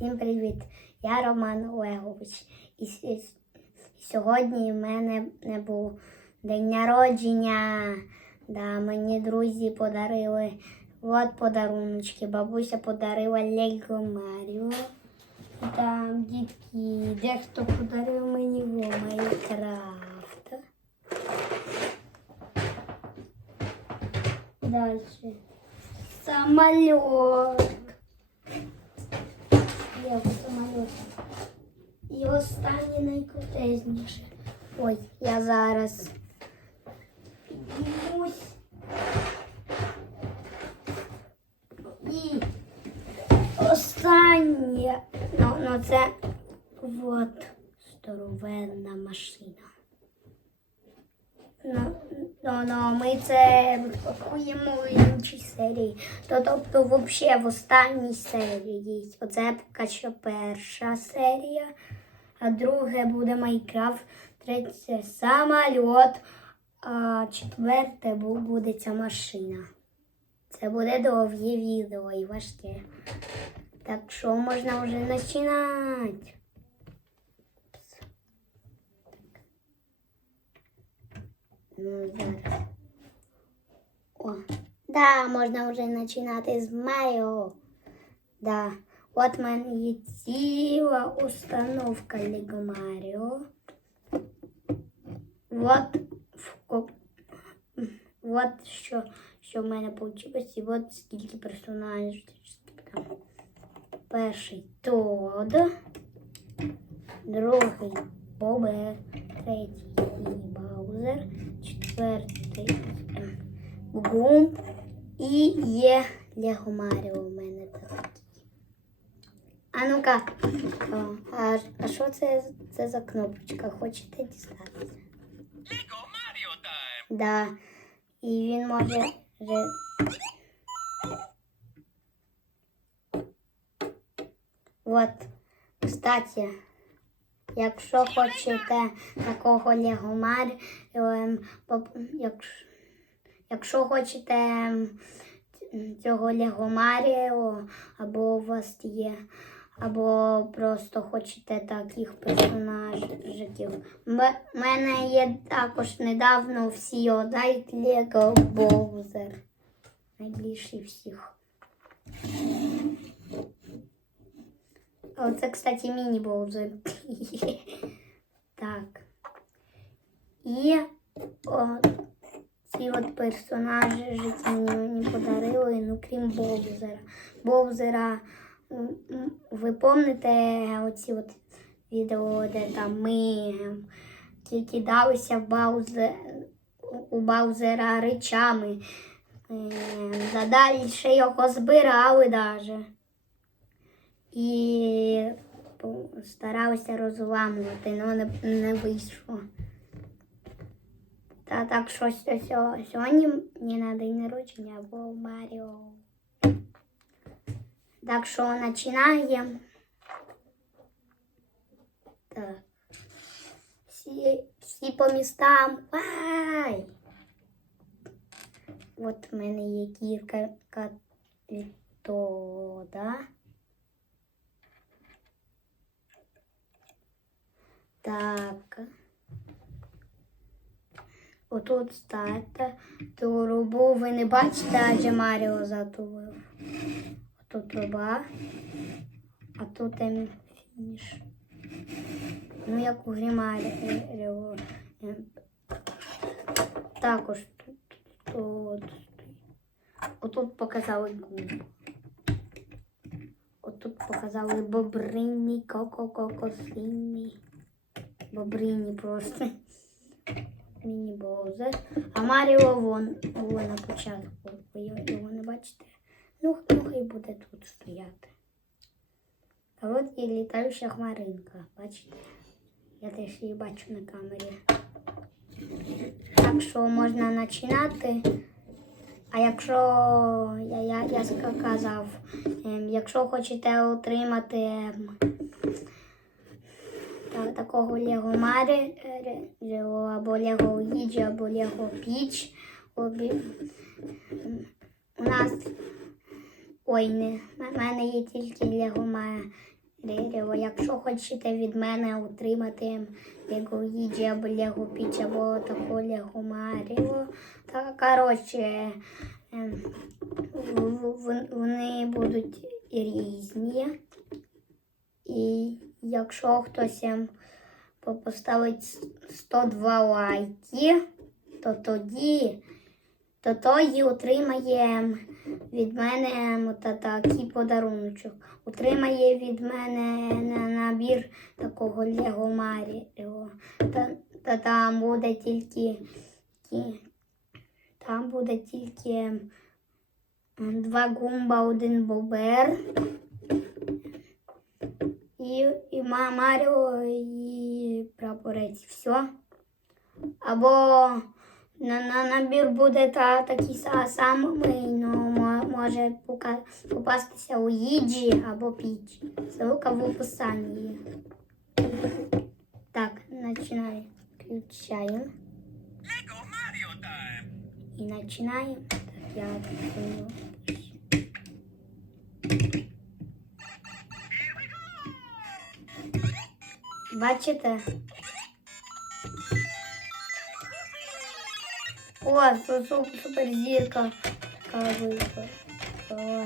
Всім привіт! Я Роман Олегович. І сьогодні в мене не був день народження. Да, мені друзі подарили от подаруночки. Бабуся подарила Лего Маріо. Там дітки, дехто подарив мені во Майнкрафт. Дальше. Самолет. В самоліті. І останнє найкрутезніше. Ой, я зараз піднімусь. І останнє. Ну, ну це от здоровенна машина. Ну, ну, ну, ми це розпакуємо в іншій серії. То, тобто, взагалі в останній серії. Оце поки що перша серія, а друге буде Майнкрафт, третє самоліт, а четверте буде ця машина. Це буде довге відео і важке. Так що можна вже починати. зараз. О, да, можна вже починати з Маріо. Да. От в мене є ціла установка Лего Маріо. От, в ко- от що, що в мене вийшло. І от скільки персонажів. Там. Перший Тод, другий Бобер, третій Баузер, четвертий ем, Гум і є Лего Маріо у мене такий. А ну-ка, о, а, а що це, це за кнопочка? Хочете дістатися? Lego Mario Time! Да. І він може. Же... От, кстати, Якщо хочете такого Лего Маріо, ем, якщо, хочете ем, цього Лего або у вас є, або просто хочете таких персонажів. У мене є також недавно всі одають Лего Боузер. Найбільший всіх. Оце, кстати, міні-боузер. так. І о, ці от персонажі життя мені, подарили, ну крім Боузера. Боузера, ви пам'ятаєте оці от відео, де там ми ем, кидалися в Баузе, у Баузера речами. Ем, Да далі ще його збирали даже. І старалися розламувати, але не, не вийшло. Та так що сь- сьо- сьогодні мені на день народження був Маріо. Так що починаємо. Так. Всі, всі по містам. Ай! От в мене є кірка Тода. Так. Отут ставте ту рубу. Ви не бачите, адже Маріо затулив. Отут труба, а тут ем, фініш. Ну, як у грі Маріо. Також тут, тут. Отут показали губ. Отут показали бобрині, коко-коко-сині. Бобрині просто. Міні-боузер. А Маріо вон, вон на початку. Ви його- не бачите? Ну, ну хай буде тут стояти. А от і літаюча хмаринка, бачите? Я теж її бачу на камері. Так що можна починати. А якщо я, я, я сказав, ем, якщо хочете отримати ем, та, такого Лего Марі, або Лего Ліджі, або Лего Піч, у нас ой, не, в мене є тільки Лего дерево. Якщо хочете від мене отримати Лего Їджі або Лего Піч, або таку Лего Маріо. Та коротше, ем, вони будуть різні. І якщо хтось поставить 102 лайки, то тоді, то тоді отримає від мене та, такий подаруночок. Отримає від мене набір такого Лего Маріо. Та, та там буде тільки ті- там буде тільки два гумба, один бобер. І, і Ма- Маріо і прапорець. Все. Або на, на набір буде та, такий са- самий, ну, може попастися у їджі або піч. Ссылка в описанні. Так, починаємо. Включаємо. І починаємо. Так, я відкрию. Бачите? О, су- су- суперзірка. Така вийшла. О,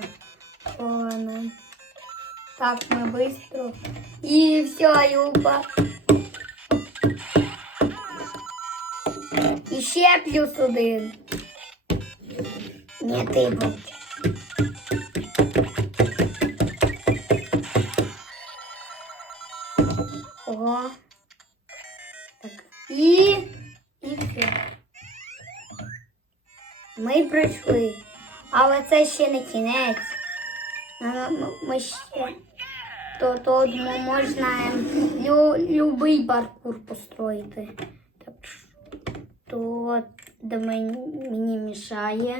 о, ну. Так, ми быстро. І все, Юба. І ще плюс один. Ні, ти будь. І. І все. Ми пройшли. Але це ще не кінець. Ми, ми, ми ще. То, то можна лю, любий паркур построїти. Так, то де мені, мішає.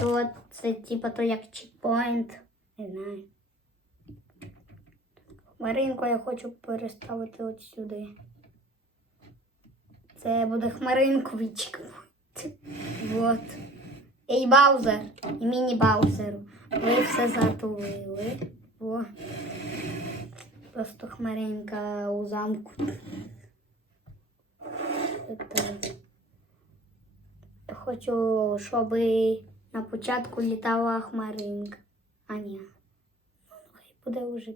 То це типа то як чекпоінт. Не знаю. Хмаринку я хочу переставити от сюди. Це буде хмаринковий чекпоінт. Вот. Ей, Баузер і міні-баузеру. Ви все затулили. О. Просто хмаринка у замку. Я Хочу, щоб на початку літала хмаринка. А ні. Хай буде вже.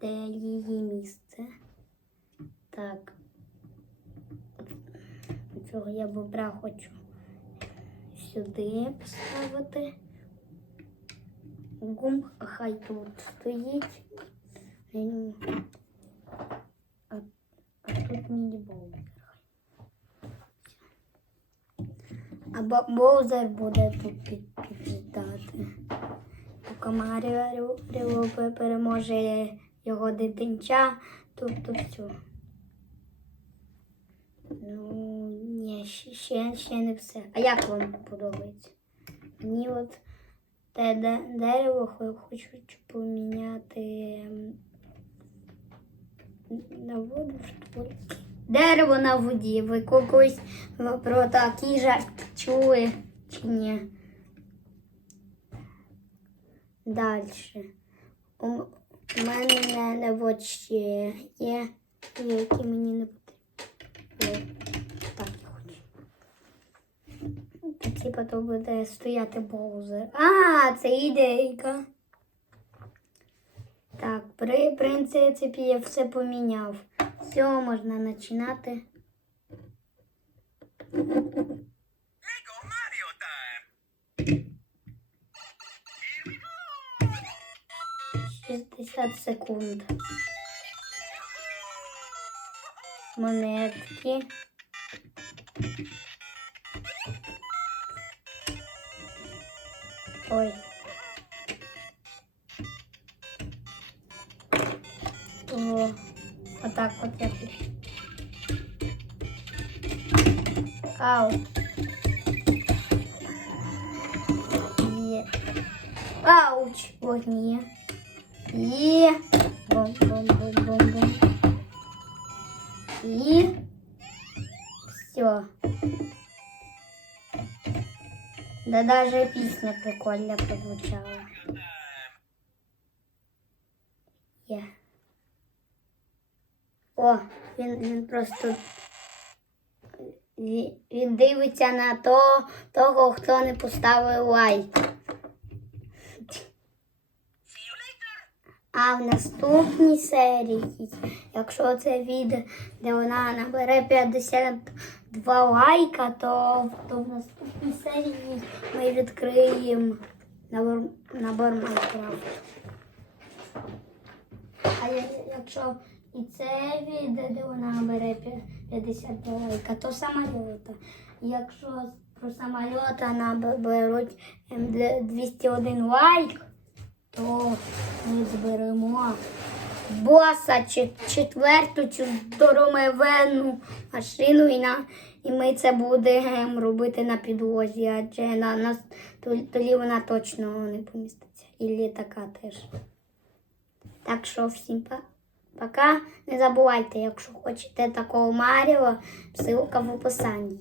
Де її місце? Так. Цього я бобра хочу сюди поставити. Гум хай тут стоїть. Ем, А, а тут міні-боулер. А боузер буде тут під, підлітати. Поки Маріо переможе його дитинча, тут то все. Ну, ще, ще, не все. А як вам подобається? Мені от те дерево хо- хочу поміняти м, на воду, що? Дерево на воді. Ви когось про такий жарт чули чи ні? Далі. У, мене не, не от ще є, які мені не потрібні. От. Так я хочу. Та Типа то буде стояти боузер. А, це ідейка. Так, при принципі я все поміняв. Все, можна починати. 60 секунд. Монетки. Ой. О, отак от я пишу. Ау. Є. Ауч. О, ні. І бум-бум-бум-бум-бум. І все. Да даже пісня прикольна прозвучала. Є. О, він, він просто він, дивиться на то, того, хто не поставив лайк. А в наступній серії, якщо це відео, де вона набере 52 лайка, то, то в наступній серії ми відкриємо набор, набор Майнкрафт. А якщо і це відео, де вона набере п'я- 52 лайка, то самольота. Якщо про самольота наберуть ем, 201 лайк, то ми зберемо боса четверту цю здоровенну машину, і, на, і ми це будемо робити на підлозі, адже на нас тоді вона точно не поміститься. І літака теж. Так що всім па- пока. Не забувайте, якщо хочете такого Маріо, ссылка в описанні.